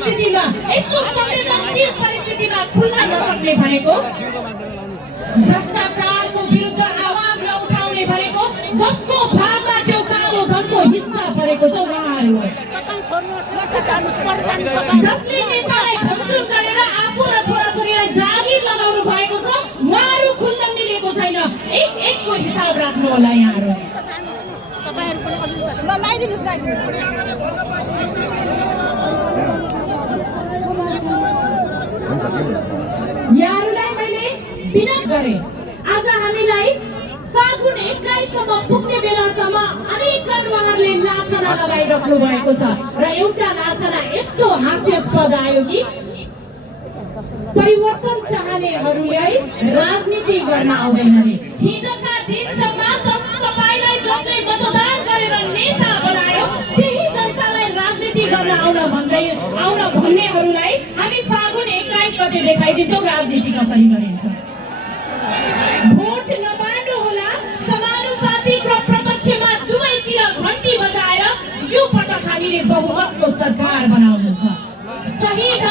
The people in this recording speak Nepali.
परिस्थितिमा यस्तो संवेदनशील परिस्थितिमा खुल्न नसक्ने भनेको भ्रष्टाचारको विरुद्ध आवाज नउठाउने भनेको जसको भागमा त्यो कालो धनको हिस्सा परेको छ उहाँहरू हो। जसले नेतालाई भत्सुर गरेर आफू र छोराछोरीलाई जागिर लगाउनु भएको छ उहाँहरू खुल्न मिलेको छैन। एकको हिसाब राख्नु होला यहाँहरू। यहाँहरूलाई मैले विनोद गरे आज हामीलाई फागुन 21 सम्म पुग्ने बेलासम्म अनेकन उहाँहरूले लाछना लगाइराख्नु भएको छ र एउटा लाछना यस्तो हास्यास्पद आयो कि परिवर्तन चाहनेहरूलाई राजनीति गर्न आउँदैन रे। हिजोका दिनसम्म तपाईलाई जसले मतदान गरेर नेता बनायो त्यही जनतालाई राजनीति गर्न आउन भन्नेहरूलाई हामी फागुन 21 गते देखाइदिन्छौँ राजनीति कसरी गरिन्छ। भोट नबाड्नु होला। समानुपातिक र प्रत्यक्षमा दुवैतिर घन्टी बजाएर यो पटक हामीले बहुमतको सरकार बनाउनु छ।